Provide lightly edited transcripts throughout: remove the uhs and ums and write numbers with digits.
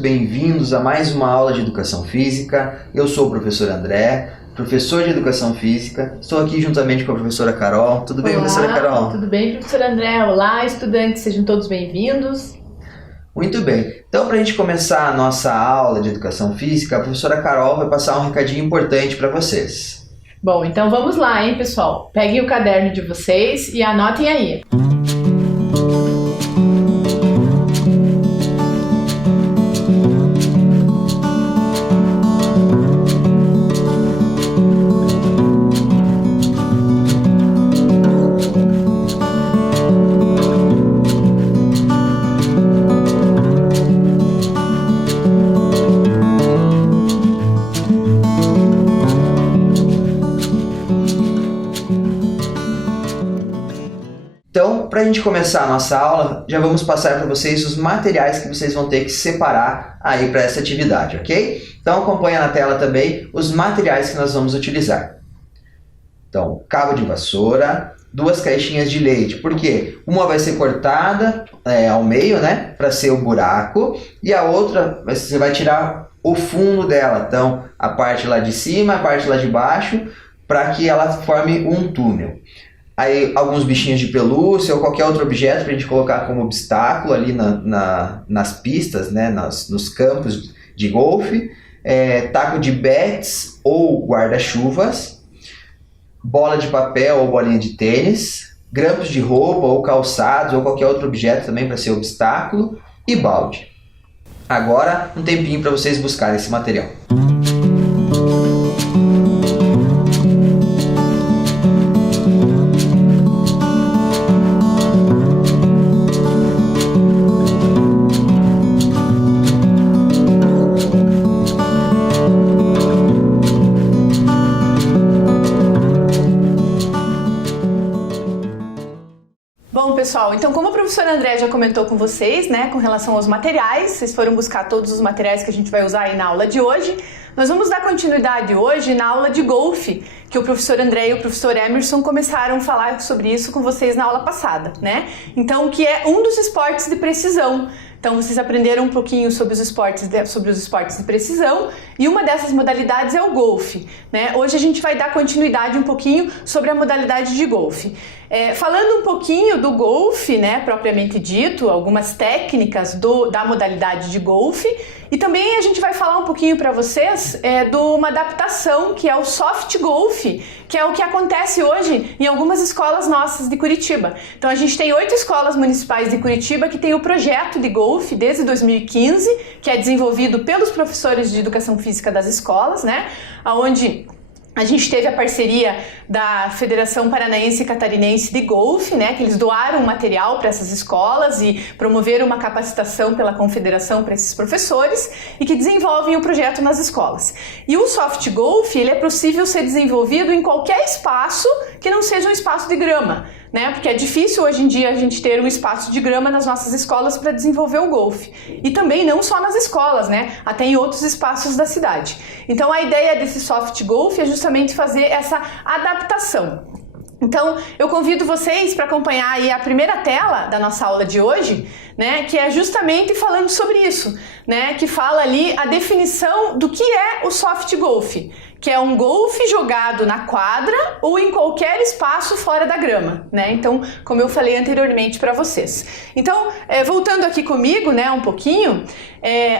bem-vindos a mais uma aula de Educação Física. Eu sou o professor André, professor de Educação Física. Estou aqui juntamente com a professora Carol. Tudo bem, professora Carol? Tudo bem, professor André? Olá, estudantes, sejam todos bem-vindos. Muito bem. Então, para a gente começar a nossa aula de Educação Física, a professora Carol vai passar um recadinho importante para vocês. Bom, então vamos lá, hein, pessoal? Peguem o caderno de vocês e anotem aí. Então, para a gente começar a nossa aula, já vamos passar para vocês os materiais que vocês vão ter que separar aí para essa atividade, ok? Então, acompanha na tela também os materiais que nós vamos utilizar. Então, cabo de vassoura, 2 caixinhas de leite, porque uma vai ser cortada ao meio, né, para ser o buraco, e a outra você vai tirar o fundo dela, então a parte lá de cima, a parte lá de baixo, para que ela forme um túnel. Aí alguns bichinhos de pelúcia ou qualquer outro objeto para a gente colocar como obstáculo ali nas pistas, né, nos campos de golfe, taco de bets ou guarda-chuvas, bola de papel ou bolinha de tênis, grampos de roupa ou calçados ou qualquer outro objeto também para ser obstáculo e balde. Agora um tempinho para vocês buscarem esse material. Bom, pessoal, então como o professor André já comentou com vocês, né, com relação aos materiais, vocês foram buscar todos os materiais que a gente vai usar aí na aula de hoje, nós vamos dar continuidade hoje na aula de golfe, que o professor André e o professor Emerson começaram a falar sobre isso com vocês na aula passada, né? Então, que é um dos esportes de precisão. Então, vocês aprenderam um pouquinho sobre os esportes de precisão e uma dessas modalidades é o golfe, né? Hoje a gente vai dar continuidade um pouquinho sobre a modalidade de golfe. Falando um pouquinho do golfe, né, propriamente dito, algumas técnicas da modalidade de golfe, e também a gente vai falar um pouquinho para vocês de uma adaptação que é o soft golfe, que é o que acontece hoje em algumas escolas nossas de Curitiba. Então a gente tem 8 escolas municipais de Curitiba que tem o projeto de golfe desde 2015, que é desenvolvido pelos professores de educação física das escolas, né, onde a gente teve a parceria da Federação Paranaense e Catarinense de Golfe, né, que eles doaram material para essas escolas e promoveram uma capacitação pela confederação para esses professores e que desenvolvem o projeto nas escolas. E o soft golf, ele é possível ser desenvolvido em qualquer espaço que não seja um espaço de grama, né? Porque é difícil hoje em dia a gente ter um espaço de grama nas nossas escolas para desenvolver o golfe. E também não só nas escolas, né? Até em outros espaços da cidade. Então a ideia desse soft golf é justamente fazer essa adaptação. Então eu convido vocês para acompanhar aí a primeira tela da nossa aula de hoje, né? Que é justamente falando sobre isso, né? Que fala ali a definição do que é o soft golf, que é um golfe jogado na quadra ou em qualquer espaço fora da grama, né? Então, como eu falei anteriormente para vocês. Então, voltando aqui comigo, né, um pouquinho,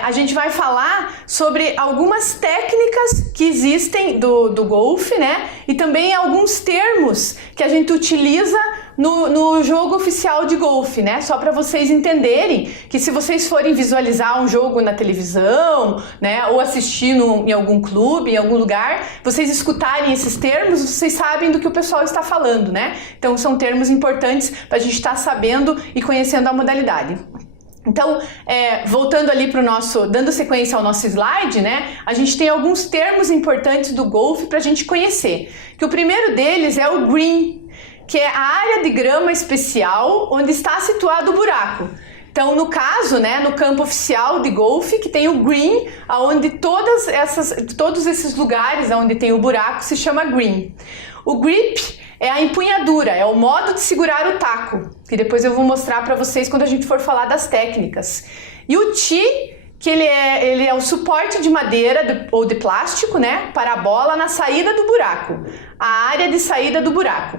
a gente vai falar sobre algumas técnicas que existem do golfe, né? E também alguns termos que a gente utiliza no jogo oficial de golfe, né? Só para vocês entenderem que se vocês forem visualizar um jogo na televisão, né, ou assistir em algum clube, em algum lugar, vocês escutarem esses termos, vocês sabem do que o pessoal está falando, né? Então são termos importantes para a gente estar sabendo e conhecendo a modalidade. Então, voltando ali para o nosso, dando sequência ao nosso slide, né, a gente tem alguns termos importantes do golfe para a gente conhecer. Que o primeiro deles é o green, que é a área de grama especial onde está situado o buraco. Então, no caso, né, no campo oficial de golfe, que tem o green, onde todos esses lugares onde tem o buraco se chama green. O grip é a empunhadura, é o modo de segurar o taco, que depois eu vou mostrar para vocês quando a gente for falar das técnicas. E o tee, que ele é o suporte de madeira ou de plástico, né, para a bola na saída do buraco, a área de saída do buraco.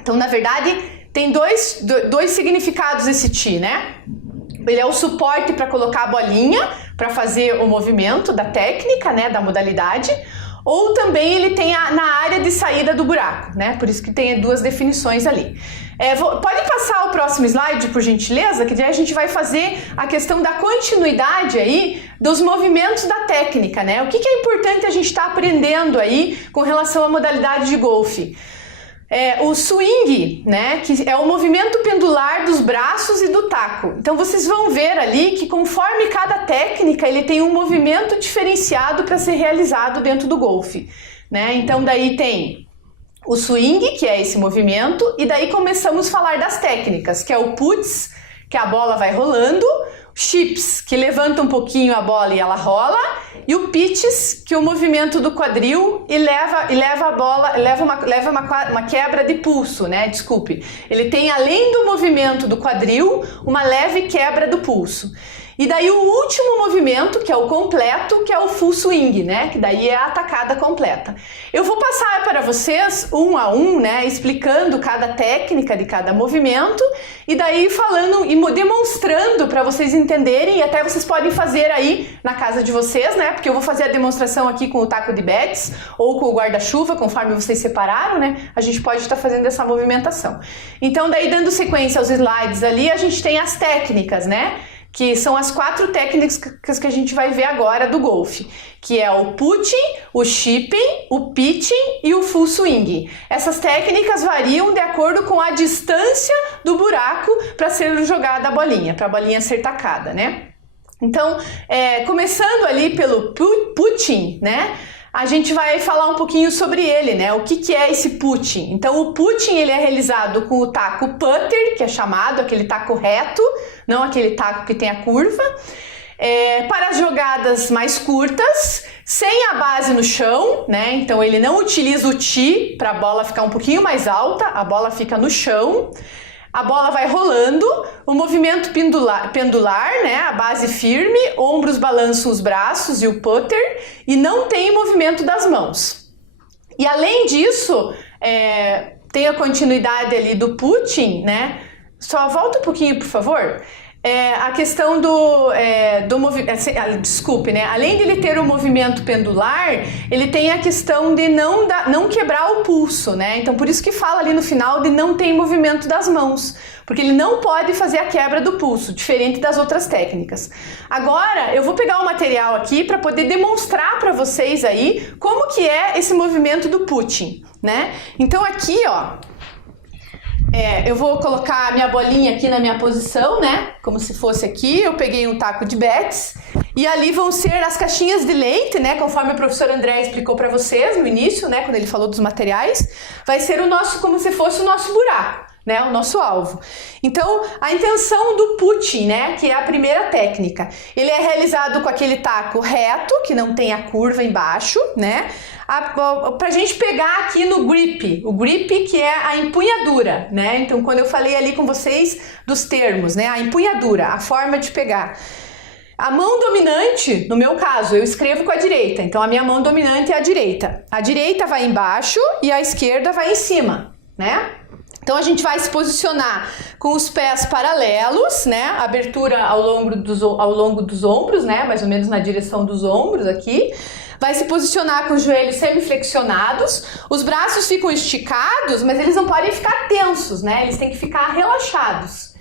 Então, na verdade, tem dois significados esse T, né? Ele é o suporte para colocar a bolinha, para fazer o movimento da técnica, né, da modalidade, ou também ele tem na área de saída do buraco, né? Por isso que tem duas definições ali. Pode passar o próximo slide, por gentileza, que daí a gente vai fazer a questão da continuidade aí dos movimentos da técnica, né? O que é importante a gente estar aprendendo aí com relação à modalidade de golfe? O swing, né, que é o movimento pendular dos braços e do taco. Então vocês vão ver ali que conforme cada técnica ele tem um movimento diferenciado para ser realizado dentro do golfe, né? Então daí tem o swing, que é esse movimento, e daí começamos a falar das técnicas, que é o putts, que a bola vai rolando, chips, que levanta um pouquinho a bola e ela rola, e o pitches, que é o movimento do quadril e leva a bola, leva uma quebra de pulso, né? Desculpe. Ele tem, além do movimento do quadril, uma leve quebra do pulso. E daí o último movimento, que é o completo, que é o full swing, né? Que daí é a atacada completa. Eu vou passar para vocês um a um, né? Explicando cada técnica de cada movimento e daí falando e demonstrando para vocês entenderem, e até vocês podem fazer aí na casa de vocês, né? Porque eu vou fazer a demonstração aqui com o taco de bets ou com o guarda-chuva, conforme vocês separaram, né? A gente pode estar fazendo essa movimentação. Então daí, dando sequência aos slides ali, a gente tem as técnicas, né? Que são as 4 técnicas que a gente vai ver agora do golfe, que é o putting, o chipping, o pitching e o full swing. Essas técnicas variam de acordo com a distância do buraco para ser jogada a bolinha, para a bolinha ser tacada, né? Então, começando ali pelo putting, né? A gente vai falar um pouquinho sobre ele, né? O que é esse putting? Então, o putting ele é realizado com o taco putter, que é chamado aquele taco reto, não aquele taco que tem a curva, para as jogadas mais curtas, sem a base no chão, né? Então, ele não utiliza o tee para a bola ficar um pouquinho mais alta, a bola fica no chão. A bola vai rolando, o movimento pendular, né, a base firme, ombros balançam os braços e o putter, e não tem movimento das mãos. E além disso, tem a continuidade ali do putting, né? Só volta um pouquinho, por favor. A questão do movimento, desculpe, né? Além de ele ter o movimento pendular, ele tem a questão de não quebrar o pulso, né? Então, por isso que fala ali no final de não ter movimento das mãos, porque ele não pode fazer a quebra do pulso, diferente das outras técnicas. Agora, eu vou pegar o material aqui para poder demonstrar para vocês aí como que é esse movimento do putting, né? Então, aqui, ó, eu vou colocar a minha bolinha aqui na minha posição, né? Como se fosse aqui. Eu peguei um taco de bets e ali vão ser as caixinhas de leite, né? Conforme o professor André explicou para vocês no início, né? Quando ele falou dos materiais, vai ser o nosso, como se fosse o nosso buraco, né? O nosso alvo. Então, a intenção do putting, né? Que é a primeira técnica. Ele é realizado com aquele taco reto, que não tem a curva embaixo, né? Pra gente pegar aqui no grip, o grip que é a empunhadura, né? Então, quando eu falei ali com vocês dos termos, né? A empunhadura, a forma de pegar. A mão dominante, no meu caso, eu escrevo com a direita, então a minha mão dominante é a direita. A direita vai embaixo e a esquerda vai em cima, né? Então a gente vai se posicionar com os pés paralelos, né? Abertura ao longo dos ombros, né? Mais ou menos na direção dos ombros aqui. Vai se posicionar com os joelhos semiflexionados, os braços ficam esticados, mas eles não podem ficar tensos, né? Eles têm que ficar relaxados.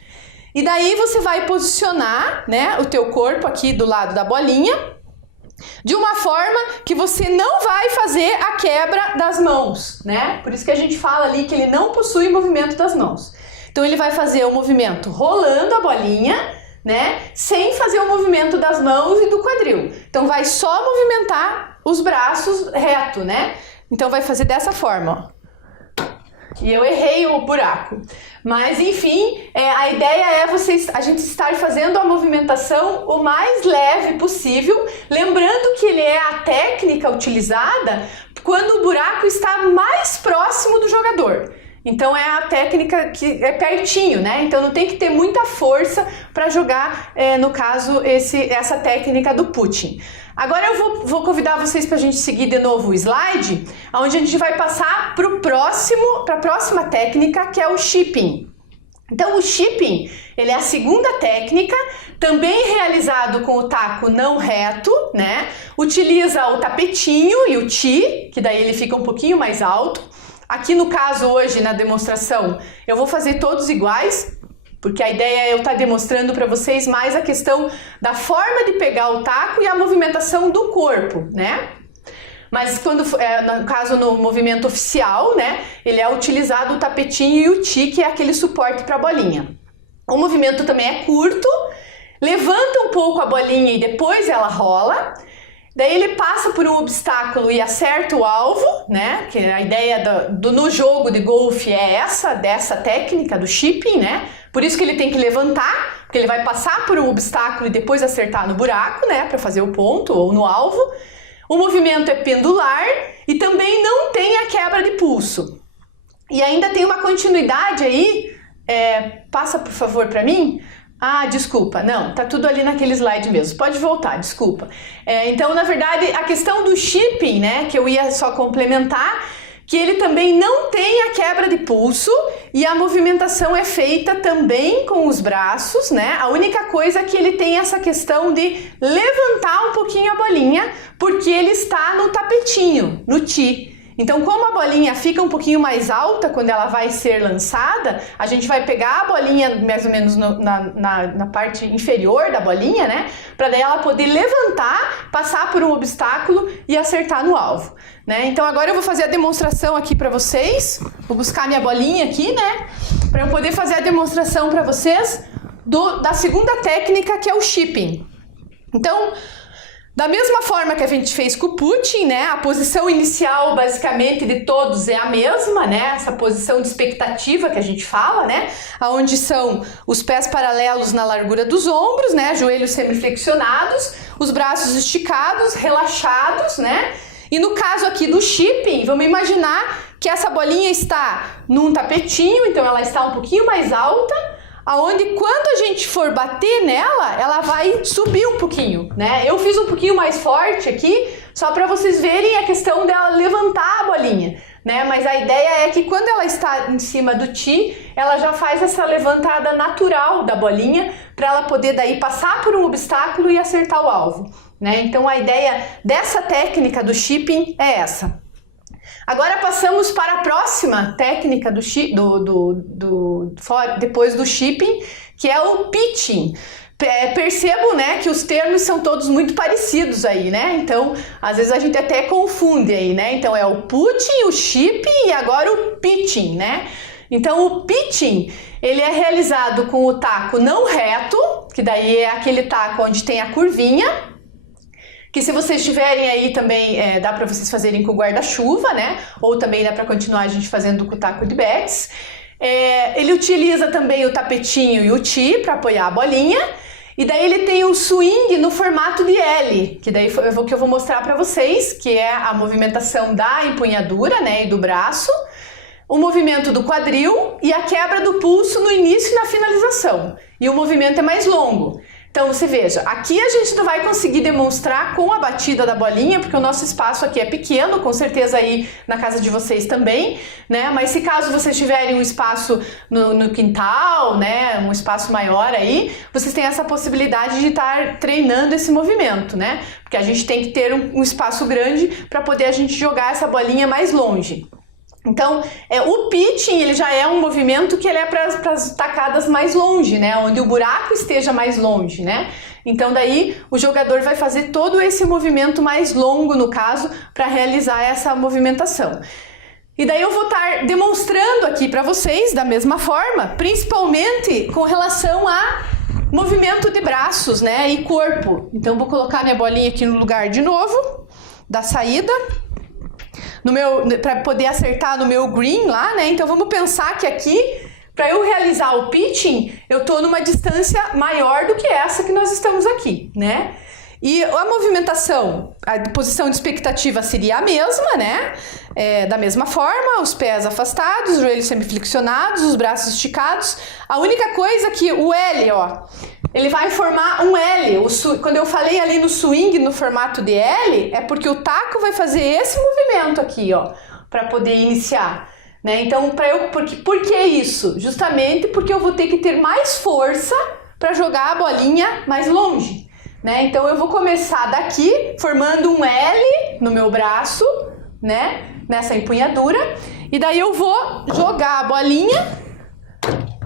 E daí você vai posicionar, né, o teu corpo aqui do lado da bolinha, de uma forma que você não vai fazer a quebra das mãos, né? Por isso que a gente fala ali que ele não possui movimento das mãos. Então ele vai fazer o movimento rolando a bolinha, né? Sem fazer o movimento das mãos e do quadril. Então vai só movimentar os braços reto, né? Então vai fazer dessa forma, ó. E eu errei o buraco. Mas enfim, a ideia é a gente estar fazendo a movimentação o mais leve possível, lembrando que ele é a técnica utilizada quando o buraco está mais próximo do jogador. Então é a técnica que é pertinho, né? Então não tem que ter muita força para jogar, no caso, essa técnica do putting. Agora eu vou convidar vocês para a gente seguir de novo o slide, onde a gente vai passar para a próxima técnica, que é o chipping. Então o chipping, ele é a segunda técnica, também realizado com o taco não reto, né? Utiliza o tapetinho e o tee, que daí ele fica um pouquinho mais alto. Aqui no caso hoje, na demonstração, eu vou fazer todos iguais, porque a ideia é eu estar demonstrando para vocês mais a questão da forma de pegar o taco e a movimentação do corpo, né? Mas quando, no caso no movimento oficial, né, ele é utilizado o tapetinho e o tee, que é aquele suporte para a bolinha. O movimento também é curto, levanta um pouco a bolinha e depois ela rola. Daí ele passa por um obstáculo e acerta o alvo, né? Que a ideia no jogo de golfe é dessa técnica do chipping, né? Por isso que ele tem que levantar, porque ele vai passar por um obstáculo e depois acertar no buraco, né? Para fazer o ponto ou no alvo. O movimento é pendular e também não tem a quebra de pulso. E ainda tem uma continuidade aí, passa por favor para mim. Ah, desculpa, não, tá tudo ali naquele slide mesmo, pode voltar, desculpa. Então, na verdade, a questão do chipping, né, que eu ia só complementar, que ele também não tem a quebra de pulso e a movimentação é feita também com os braços, né? A única coisa é que ele tem essa questão de levantar um pouquinho a bolinha, porque ele está no tapetinho, no tee. Então, como a bolinha fica um pouquinho mais alta quando ela vai ser lançada, a gente vai pegar a bolinha mais ou menos na parte inferior da bolinha, né? Para daí ela poder levantar, passar por um obstáculo e acertar no alvo, né? Então, agora eu vou fazer a demonstração aqui para vocês. Vou buscar minha bolinha aqui, né? Para eu poder fazer a demonstração para vocês da segunda técnica, que é o chipping. Então, da mesma forma que a gente fez com o putting, né? A posição inicial, basicamente, de todos é a mesma, né? Essa posição de expectativa que a gente fala, né? Onde são os pés paralelos na largura dos ombros, né? Joelhos semiflexionados, os braços esticados, relaxados, né? E no caso aqui do chipping, vamos imaginar que essa bolinha está num tapetinho, então ela está um pouquinho mais alta, aonde quando a gente for bater nela, ela vai subir um pouquinho, né? Eu fiz um pouquinho mais forte aqui, só para vocês verem a questão dela levantar a bolinha, né? Mas a ideia é que quando ela está em cima do tee, ela já faz essa levantada natural da bolinha, para ela poder daí passar por um obstáculo e acertar o alvo, né? Então a ideia dessa técnica do chipping é essa. Agora passamos para a próxima técnica depois do chipping, que é o pitching. Percebo, né, que os termos são todos muito parecidos aí, né? Então, às vezes a gente até confunde aí, né? Então é o putting, o chipping e agora o pitching, né? Então o pitching, ele é realizado com o taco não reto, que daí é aquele taco onde tem a curvinha, que se vocês tiverem aí também, dá para vocês fazerem com o guarda-chuva, né? Ou também dá para continuar a gente fazendo com o taco de bets. Ele utiliza também o tapetinho e o tee para apoiar a bolinha. E daí ele tem o swing no formato de L, que daí que eu vou mostrar para vocês, que é a movimentação da empunhadura, né, e do braço, o movimento do quadril e a quebra do pulso no início e na finalização. E o movimento é mais longo. Então você veja, aqui a gente não vai conseguir demonstrar com a batida da bolinha, porque o nosso espaço aqui é pequeno, com certeza aí na casa de vocês também, né? Mas se caso vocês tiverem um espaço no quintal, né, um espaço maior aí, vocês têm essa possibilidade de estar treinando esse movimento, né? Porque a gente tem que ter um espaço grande para poder a gente jogar essa bolinha mais longe. Então, o pitching, ele já é um movimento que ele é para as tacadas mais longe, né? Onde o buraco esteja mais longe, né? Então, daí, o jogador vai fazer todo esse movimento mais longo, no caso, para realizar essa movimentação. E daí eu vou estar demonstrando aqui para vocês, da mesma forma, principalmente com relação a movimento de braços, né? E corpo. Então, vou colocar minha bolinha aqui no lugar de novo, da saída, para poder acertar no meu green lá, né? Então vamos pensar que aqui, para eu realizar o pitching, eu tô numa distância maior do que essa que nós estamos aqui, né? E a movimentação, a posição de expectativa seria a mesma, né? Da mesma forma, os pés afastados, os joelhos semiflexionados, os braços esticados. A única coisa que o L, ó, ele vai formar um L. Quando eu falei ali no swing, no formato de L, é porque o taco vai fazer esse movimento aqui, ó, para poder iniciar. Né? Então, por que isso? Justamente porque eu vou ter que ter mais força para jogar a bolinha mais longe. Né? Então, eu vou começar daqui, formando um L no meu braço, né? Nessa empunhadura, e daí eu vou jogar a bolinha,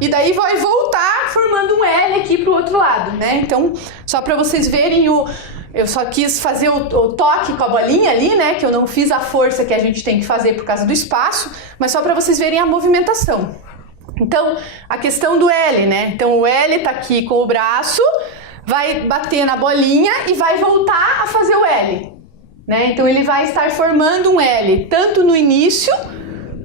e daí vai voltar formando um L aqui para o outro lado. Né? Então, só para vocês verem eu só quis fazer o toque com a bolinha ali, né? Que eu não fiz a força que a gente tem que fazer por causa do espaço, mas só para vocês verem a movimentação. Então, a questão do L, né? Então, o L tá aqui com o braço, vai bater na bolinha e vai voltar a fazer o L. Né? Então, ele vai estar formando um L, tanto no início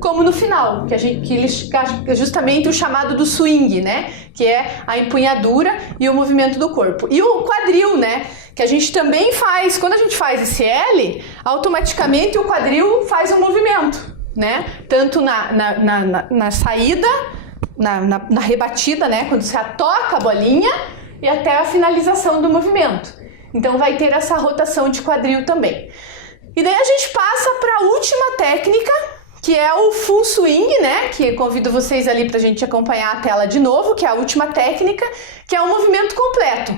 como no final, que é justamente o chamado do swing, né? Que é a empunhadura e o movimento do corpo. E o quadril, né? Que a gente também faz, quando a gente faz esse L, automaticamente o quadril faz um movimento, né? Tanto na saída, na rebatida, né? Quando você toca a bolinha e até a finalização do movimento. Então vai ter essa rotação de quadril também. E daí a gente passa para a última técnica, que é o full swing, né? Que convido vocês ali para a gente acompanhar a tela de novo, que é a última técnica, que é o movimento completo.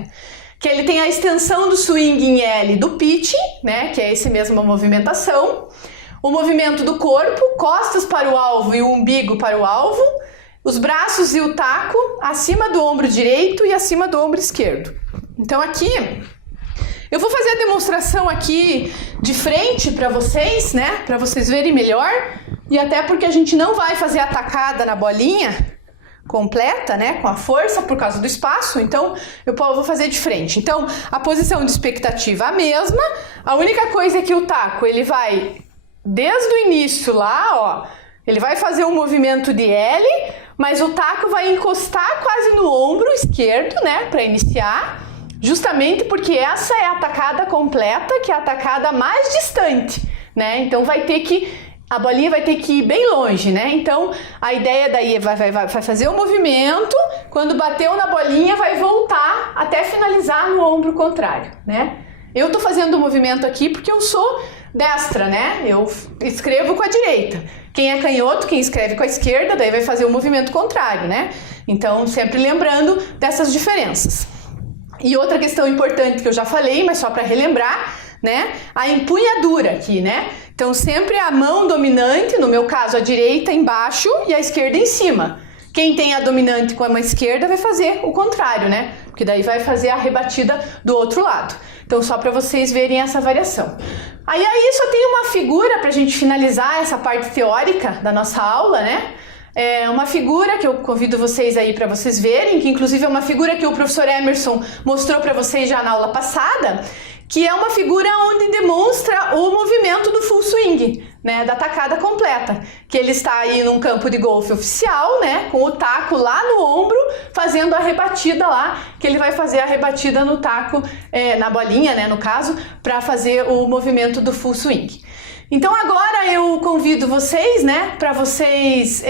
Que ele tem a extensão do swing em L do pitch, né? Que é essa mesma movimentação. O movimento do corpo, costas para o alvo e o umbigo para o alvo. Os braços e o taco acima do ombro direito e acima do ombro esquerdo. Então aqui, eu vou fazer a demonstração aqui de frente para vocês, né? Para vocês verem melhor. E até porque a gente não vai fazer a tacada na bolinha completa, né, com a força por causa do espaço, então eu vou fazer de frente. Então, a posição de expectativa é a mesma, a única coisa é que o taco, ele vai desde o início lá, ó, ele vai fazer um movimento de L, mas o taco vai encostar quase no ombro esquerdo, né, para iniciar, justamente porque essa é a tacada completa, que é a tacada mais distante, né, então a bolinha vai ter que ir bem longe, né? Então, a ideia daí vai fazer o movimento, quando bateu na bolinha, vai voltar até finalizar no ombro contrário, né? Eu tô fazendo o movimento aqui porque eu sou destra, né? Eu escrevo com a direita. Quem é canhoto, quem escreve com a esquerda, daí vai fazer o movimento contrário, né? Então, sempre lembrando dessas diferenças. E outra questão importante que eu já falei, mas só para relembrar, né? A empunhadura aqui, né? Então, sempre a mão dominante, no meu caso a direita embaixo e a esquerda em cima. Quem tem a dominante com a mão esquerda vai fazer o contrário, né? Porque daí vai fazer a rebatida do outro lado. Então, só para vocês verem essa variação. Aí só tem uma figura para a gente finalizar essa parte teórica da nossa aula, né? É uma figura que eu convido vocês aí para vocês verem, que inclusive é uma figura que o professor Emerson mostrou para vocês já na aula passada, que é uma figura onde demonstra o movimento do full swing, né, da tacada completa, que ele está aí num campo de golfe oficial, né, com o taco lá no ombro, fazendo a rebatida lá, que ele vai fazer a rebatida no taco, na bolinha, né, no caso, para fazer o movimento do full swing. Então agora eu convido vocês, né, para vocês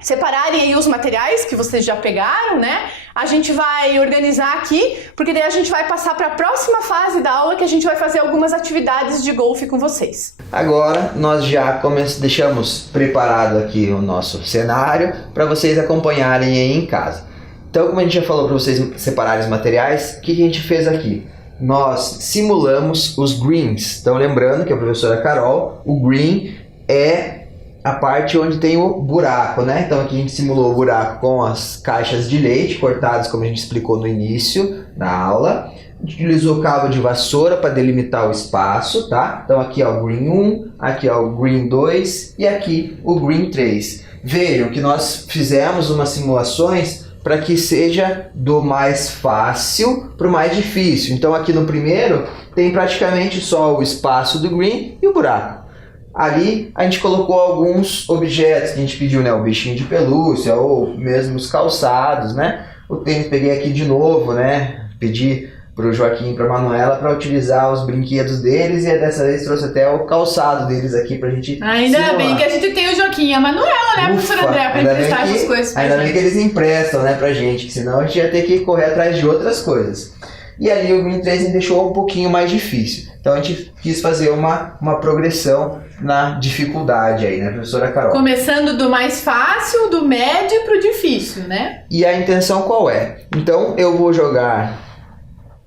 separarem aí os materiais que vocês já pegaram, né? A gente vai organizar aqui, porque daí a gente vai passar para a próxima fase da aula, que a gente vai fazer algumas atividades de golfe com vocês. Agora nós já deixamos preparado aqui o nosso cenário para vocês acompanharem aí em casa. Então, como a gente já falou para vocês separarem os materiais, o que a gente fez aqui? Nós simulamos os greens. Então, lembrando que a professora Carol, o green é a parte onde tem o buraco, né? Então aqui a gente simulou o buraco com as caixas de leite cortadas, como a gente explicou no início da aula. A gente utilizou cabo de vassoura para delimitar o espaço, tá? Então aqui é o green 1, aqui é o green 2 e aqui o green 3. Vejam que nós fizemos umas simulações para que seja do mais fácil para o mais difícil. Então aqui no primeiro tem praticamente só o espaço do green e o buraco. Ali a gente colocou alguns objetos que a gente pediu, né? O bichinho de pelúcia ou mesmo os calçados, né? O tênis peguei aqui de novo, né? Pedi pro Joaquim e pra Manuela para utilizar os brinquedos deles, e dessa vez trouxe até o calçado deles aqui pra gente Ainda simular. bem que a gente tem o Joaquim e a Manuela, né, professor André, pra emprestar essas coisas pra Ainda gente. bem que eles emprestam, né, pra gente, que senão a gente ia ter que correr atrás de outras coisas. E ali o Green 3 deixou um pouquinho mais difícil. Então a gente quis fazer uma progressão na dificuldade aí, né, professora Carol? Começando do mais fácil, do médio pro difícil, né? E a intenção qual é? Então eu vou jogar,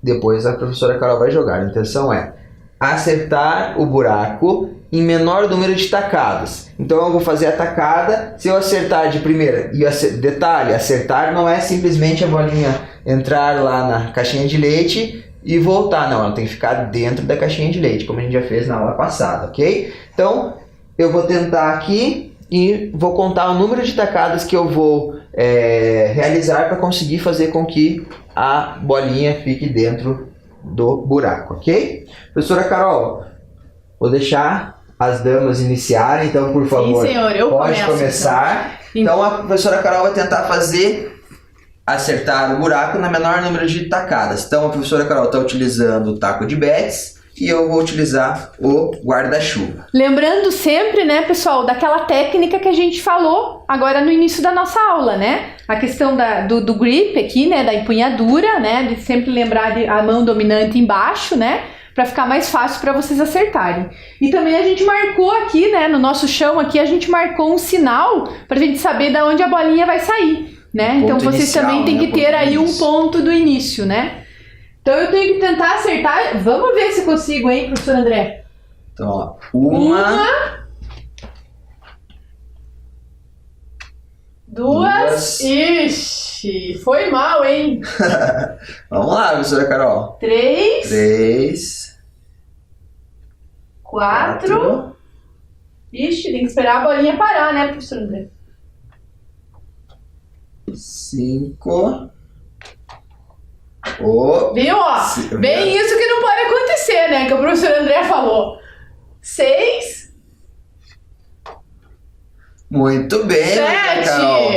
depois a professora Carol vai jogar. A intenção é acertar o buraco em menor número de tacadas. Então eu vou fazer a tacada, se eu acertar de primeira, e detalhe, acertar não é simplesmente a bolinha entrar lá na caixinha de leite e voltar, não, ela tem que ficar dentro da caixinha de leite, como a gente já fez na aula passada, ok? Então eu vou tentar aqui e vou contar o número de tacadas que eu vou realizar para conseguir fazer com que a bolinha fique dentro do buraco, ok? Professora Carol, vou deixar as damas iniciarem, então por favor, Sim, senhor, eu pode começo, começar. Então a professora Carol vai tentar acertar o buraco na menor número de tacadas. Então a professora Carol está utilizando o taco de bets e eu vou utilizar o guarda-chuva. Lembrando sempre, né, pessoal, daquela técnica que a gente falou agora no início da nossa aula, né? A questão do grip aqui, né, da empunhadura, né, de sempre lembrar de a mão dominante embaixo, né, para ficar mais fácil para vocês acertarem. E também a gente marcou aqui, né, no nosso chão aqui, a gente marcou um sinal para a gente saber de onde a bolinha vai sair, né? Então vocês inicial, também têm né? que ter aí um ponto do início, né? Então eu tenho que tentar acertar. Vamos ver se consigo, hein, professor André? Então, ó, uma, duas. Ixi, foi mal, hein? Vamos lá, professora Carol. 3, 4. 4. Ixi, tem que esperar a bolinha parar, né, professor André? 5. Viu, ó? Bem isso que não pode acontecer, né? Que o professor André falou. 6. Muito bem, 7. Carol.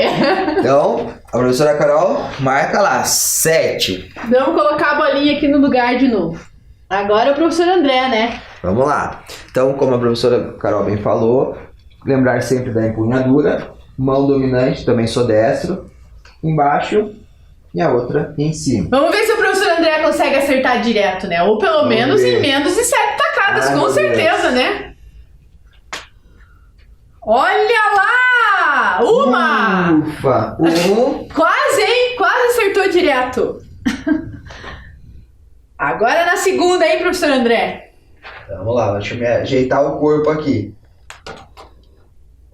Então, a professora Carol marca lá, 7. Vamos colocar a bolinha aqui no lugar de novo. Agora é o professor André, né? Vamos lá. Então, como a professora Carol bem falou, lembrar sempre da empunhadura, mão dominante, também sou destro, embaixo e a outra em cima. Vamos ver se o professor André consegue acertar direto, né? Ou pelo menos em menos de 7 tacadas, com certeza, né? Olha lá! Uma! Ufa! Quase, hein? Quase acertou direto. Agora na segunda, hein, professor André? Vamos lá, deixa eu me ajeitar o corpo aqui.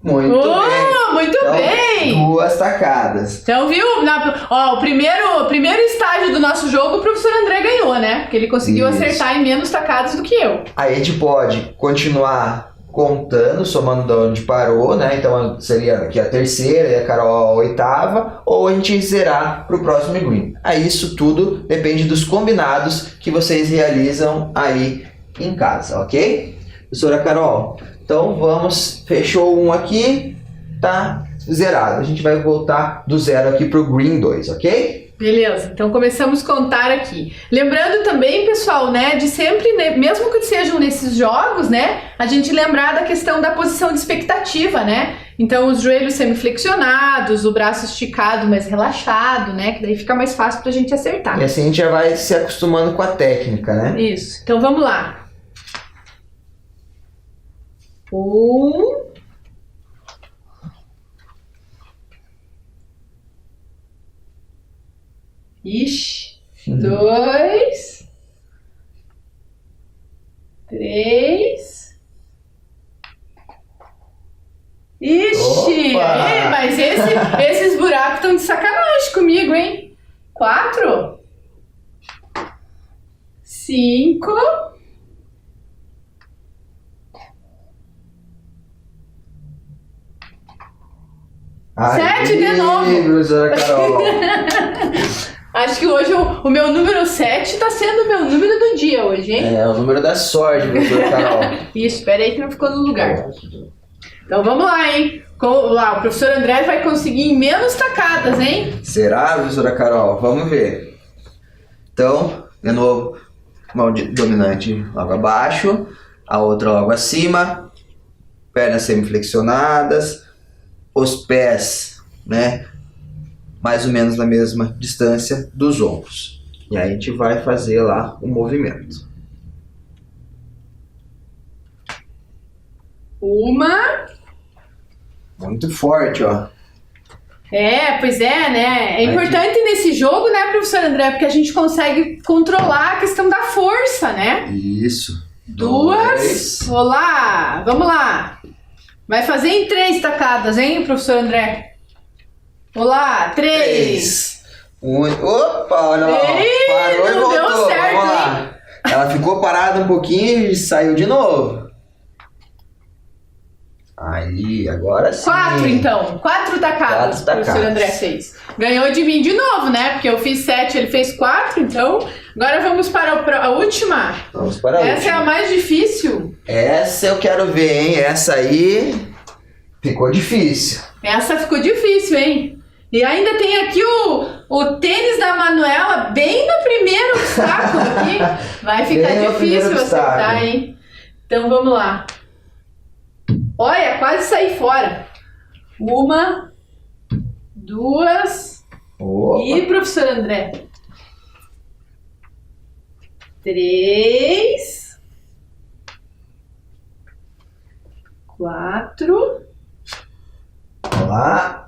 Muito bem. Muito Então, bem! 2 tacadas. Então, viu? O primeiro estágio do nosso jogo, o professor André ganhou, né? Porque ele conseguiu Isso. acertar em menos tacadas do que eu. Aí a gente pode continuar contando, somando de onde parou, né? Então seria aqui a terceira e a Carol a 8ª, ou a gente zerar para o próximo green. Aí isso tudo depende dos combinados que vocês realizam aí em casa, ok? Professora Carol, então vamos, fechou um aqui, tá zerado. A gente vai voltar do 0 aqui pro green 2, ok? Beleza, então começamos a contar aqui. Lembrando também, pessoal, né, de sempre, né, mesmo que sejam nesses jogos, né, a gente lembrar da questão da posição de expectativa, né? Então, os joelhos semiflexionados, o braço esticado, mas relaxado, né, que daí fica mais fácil pra gente acertar. E assim a gente já vai se acostumando com a técnica, né? Isso, então vamos lá. 1. Ixi. 2. 3. Ixi, Opa! mas esses buracos estão de sacanagem comigo, hein? 4. 5. 7 de novo. Professora Carol. Acho que hoje o meu número 7 tá sendo o meu número do dia hoje, hein? É o número da sorte, professora Carol. Ixi, espera aí que não ficou no lugar. Então vamos lá, hein? Lá, o professor André vai conseguir em menos tacadas, hein? Será, professora Carol? Vamos ver. Então, De novo, mão dominante logo abaixo, a outra logo acima, pernas semiflexionadas, os pés, né, mais ou menos na mesma distância dos ombros. E aí a gente vai fazer lá o movimento. Uma. Muito forte, ó. Pois é, né? É importante nesse jogo, né, professor André, porque a gente consegue controlar a questão da força, né? Isso. 2. Olá, vamos lá. Vai fazer em 3 tacadas, hein, professor André? Olá, 3. Opa, olha lá. Parou e voltou. Deu certo, vamos lá. hein? Ela ficou parada um pouquinho e saiu de novo. Aí, agora sim. 4, então. 4 tacadas, professor André fez. Ganhou de mim de novo, né? Porque eu fiz 7, ele fez 4, então... Agora vamos para a última. Vamos para a última. Essa é a mais difícil. Essa eu quero ver, hein? Essa aí ficou difícil. Essa ficou difícil, hein? E ainda tem aqui o tênis da Manuela bem no primeiro obstáculo aqui. Vai ficar difícil acertar, hein? Então vamos lá. Olha, quase saí fora. 1, 2. Opa. E professor André? 3. 4. Vamos lá.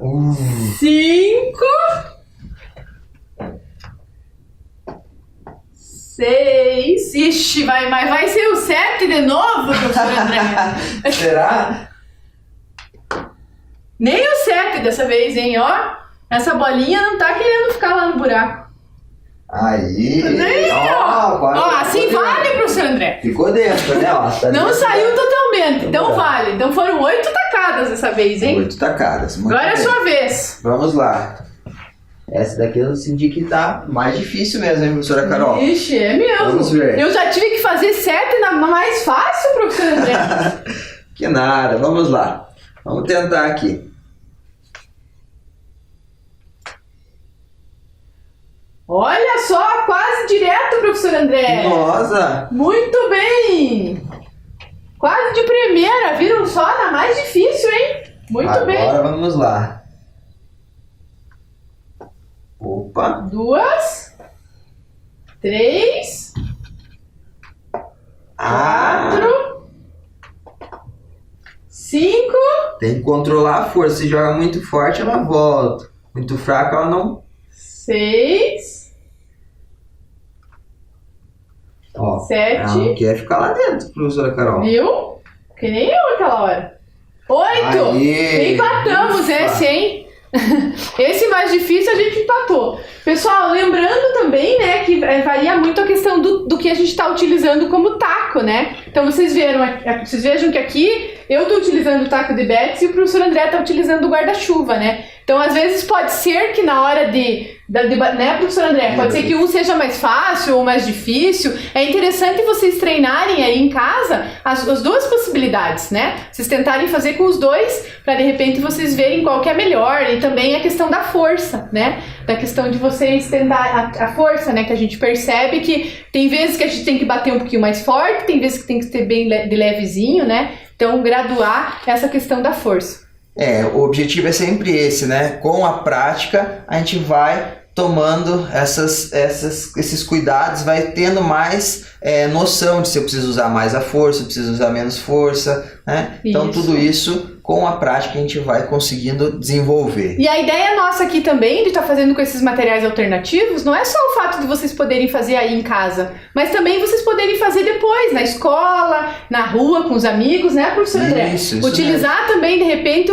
5. 6. Ixi, vai ser o 7 de novo, professor André. Será? Nem o 7 dessa vez, hein, ó. Essa bolinha não tá querendo ficar lá no buraco. Aí. Ó, assim vale, professor André. Ficou dentro, né? Ó, tá não dentro. saiu totalmente, então vale. Então foram 8 tacadas dessa vez, hein? 8 tacadas. Agora é a sua vez. Vamos lá. Essa daqui eu senti que tá mais difícil mesmo, hein, professora Carol? Ixi, é mesmo. Vamos ver. Eu já tive que fazer 7 na mais fácil, professor André. Que nada, vamos lá. Vamos tentar aqui. Olha só, quase direto, professor André. Nossa! Muito bem. Quase de primeira, viram só? Na mais difícil, hein? Muito bem. Agora vamos lá. Opa! 2, 3, 4, 5. Tem que controlar a força. Se joga muito forte, ela volta. Muito fraco, ela não... 6. Ó, 7. ela não quer ficar lá dentro, professora Carol. Viu? Que nem eu aquela hora. 8. Aê, Empatamos ufa. esse, hein? Esse mais difícil a gente empatou. Pessoal, lembrando também, né, que varia muito a questão do que a gente está utilizando como taco, né? Então vocês vejam que aqui eu estou utilizando o taco de Betts e o professor André está utilizando o guarda-chuva, né? Então às vezes pode ser que na hora né, professor André? Pode ser que um seja mais fácil ou mais difícil. É interessante vocês treinarem aí em casa as duas possibilidades, né? Vocês tentarem fazer com os dois para de repente vocês verem qual que é melhor. E também a questão da força, né? Da questão de vocês tentar a força, né? Que a gente percebe que tem vezes que a gente tem que bater um pouquinho mais forte, tem vezes que tem que ser bem de levezinho, né? Então graduar essa questão da força. O objetivo é sempre esse, né? Com a prática, a gente vai tomando esses cuidados, vai tendo mais noção de se eu preciso usar mais a força, se eu preciso usar menos força, né? Então tudo isso, com a prática, a gente vai conseguindo desenvolver. E a ideia nossa aqui também, de estar fazendo com esses materiais alternativos, não é só o fato de vocês poderem fazer aí em casa, mas também vocês poderem fazer depois, na escola, na rua, com os amigos, né, professor André? Isso utilizar também, de repente,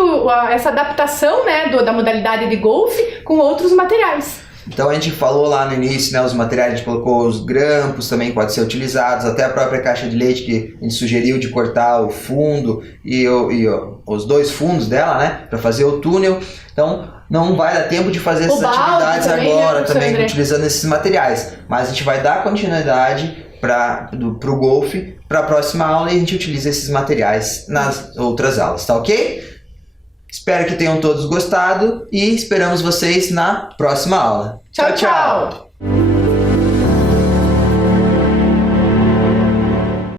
essa adaptação, né, da modalidade de golfe com outros materiais. Então a gente falou lá no início, né, os materiais, a gente colocou os grampos também podem ser utilizados, até a própria caixa de leite que a gente sugeriu de cortar o fundo e os dois fundos dela, né, para fazer o túnel. Então não vai dar tempo de fazer essas atividades também, agora, também utilizando esses materiais, mas a gente vai dar continuidade pro golfe para a próxima aula e a gente utiliza esses materiais nas outras aulas, tá ok? Espero que tenham todos gostado e esperamos vocês na próxima aula. Tchau, tchau!